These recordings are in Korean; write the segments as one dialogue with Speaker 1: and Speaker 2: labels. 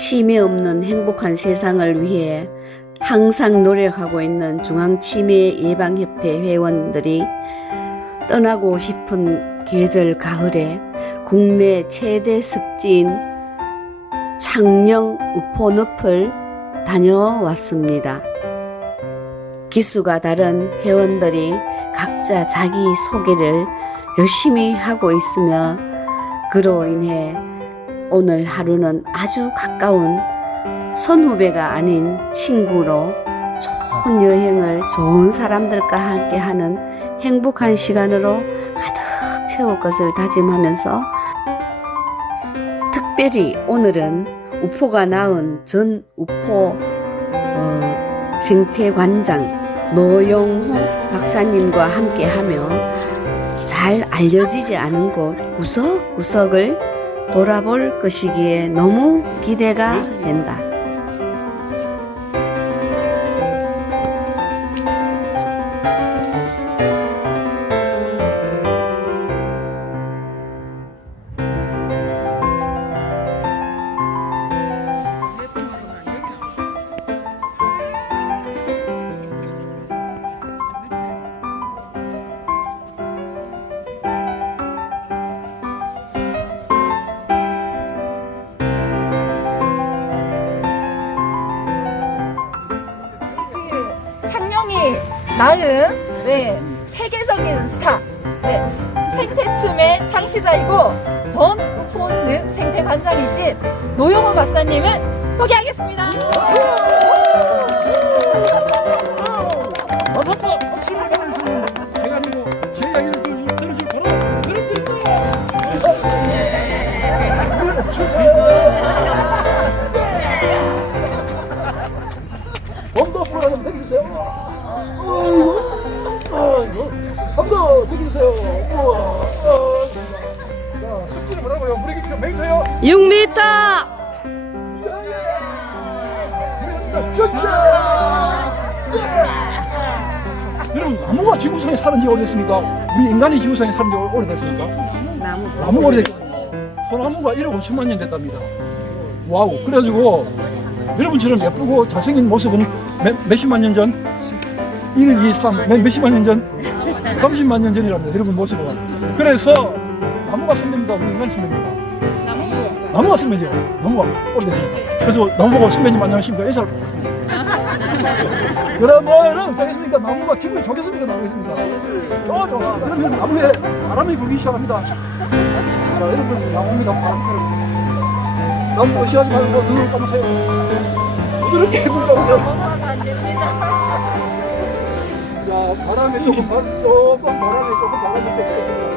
Speaker 1: 치매 없는 행복한 세상을 위해 항상 노력하고 있는 중앙치매 예방협회 회원들이 떠나고 싶은 계절 가을에 국내 최대 습지인 창녕 우포늪을 다녀왔습니다. 기수가 다른 회원들이 각자 자기 소개를 열심히 하고 있으며 그로 인해 오늘 하루는 아주 가까운 선후배가 아닌 친구로 좋은 여행을 좋은 사람들과 함께 하는 행복한 시간으로 가득 채울 것을 다짐하면서 특별히 오늘은 우포가 낳은 전 우포 어, 생태관장 노영호 박사님과 함께하며 잘 알려지지 않은 곳 구석구석을 돌아볼 것이기에 너무 기대가 된다.
Speaker 2: 낳은 네, 세계적인 스타 네, 생태춤의 창시자이고 전 우포늪 생태관장이신 노영호 박사님을 소개하겠습니다.
Speaker 3: 여러분 나무가 지구상에 사는 지 오래됐습니까? 우리 인간이 지구상에 사는 지 오래됐습니까?
Speaker 1: 나무.
Speaker 3: 나무 오래됐고 소나무가 1억 5천만 년 됐답니다. 와우. 그래가지고 여러분처럼 예쁘고 잘생긴 모습은 몇, 몇십만 년 전? 1, 2, 3, 몇, 몇십만 년 전? 30만 년 전이랍니다. 여러분 모습은. 그래서 나무가 선배입니다. 우리 인간이 선배입니다. 나무가 선배죠. 나무가 오래됐습니다. 그래서 나무보고 선배님 안녕하십니까? 인사를 그러면은 자겠습니까? 나무가 기분이 좋겠습니까? 나무겠습니까? 좋아, 좋아. 그러면 나무에 바람이 불기 시작합니다. 자, 여러분, 나무입니다. 바람 불 나무 의시하지 말고 눈을 감으세요. 부드럽게 눈 감으세요. 자, 바람에 조금, 바, 조금 바람에 조금 바람이 조금.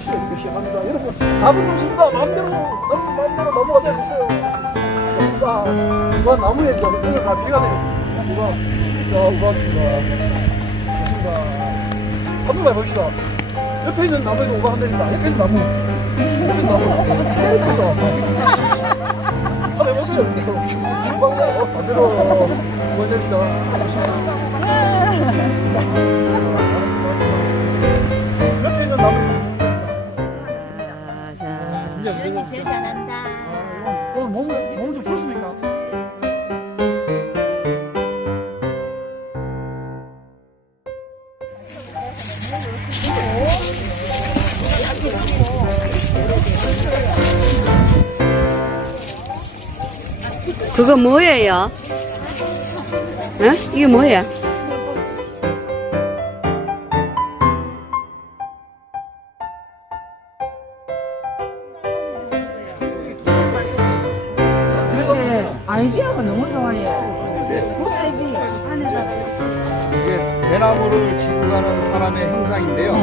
Speaker 3: 시작이 시작합니다. 여러분, 답은 없습니다. 마음대로, 너무 마음대로 넘어가 되세요. 좋습니다. 이건 나무에 오늘 다 비가 내려. 나무가, 자, 우가, 좋습니다. 한번 해봅시다. 옆에 있는 나무에도 안 됩니다. 옆에 있는 나무. 옆에 있는 나무.
Speaker 1: 그거 뭐예요? 어? 이게 뭐야?
Speaker 2: 아이디어가 너무 좋아요.
Speaker 4: 대나무를 지고 가는 사람의 형상인데요.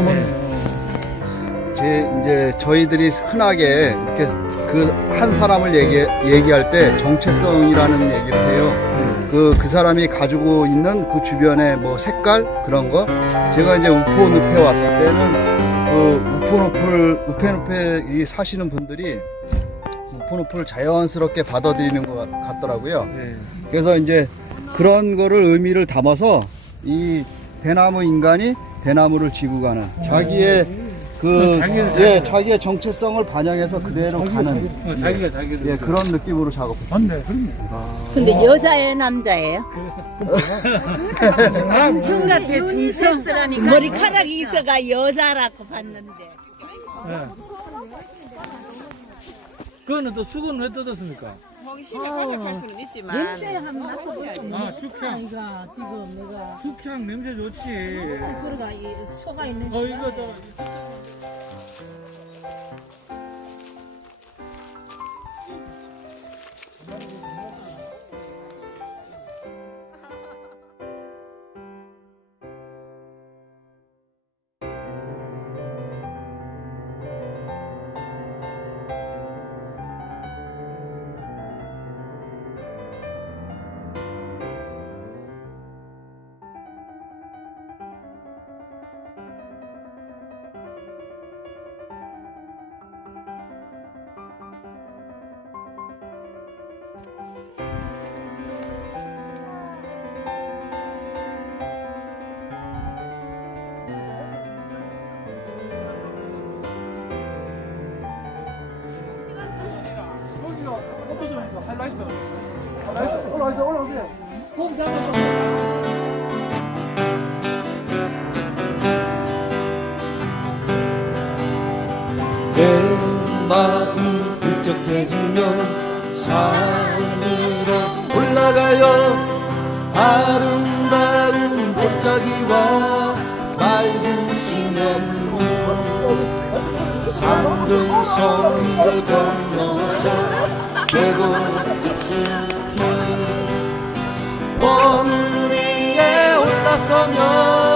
Speaker 4: 제 이제 저희들이 흔하게 이렇게 그 한 사람을 얘기 얘기할 때 정체성이라는 얘기를 해요. 그그 사람이 가지고 있는 그 주변의 뭐 색깔 그런 거. 제가 이제 우포늪에 왔을 때는 그 우포늪을 우페늪에 이 사시는 분들이 우포늪을 자연스럽게 받아들이는 것 같더라고요. 그래서 이제 그런 거를 의미를 담아서 이 대나무 인간이 대나무를 지고 가는 자기의 그
Speaker 5: 자기를
Speaker 4: 예,
Speaker 5: 자기를.
Speaker 4: 자기의 정체성을 반영해서 그대로 가는
Speaker 5: 어, 자기가 자기를.
Speaker 4: 예, 그런 느낌으로 작업했어요.
Speaker 3: 맞네, 그럼요.
Speaker 1: 근데 여자예요, 남자예요?
Speaker 2: 중성 같아 중성
Speaker 1: 머리카락이 있어가 여자라고 봤는데.
Speaker 5: 그거는 또 수건은 왜 뜯었습니까?
Speaker 1: 냄새 한번 맡아보죠.
Speaker 5: 아, 숙향.
Speaker 1: 아이가 지금 내가
Speaker 5: 숙향 냄새 좋지.
Speaker 1: 그러가 이 소가 있는
Speaker 5: 어, 이거 저.
Speaker 6: 내 마음 울적해지면 산으로 올라가요. 아름다운 꽃자기와 맑은 시냇물 산등 성을 건너서 계곡 깊숙 이먼 위에 올라서면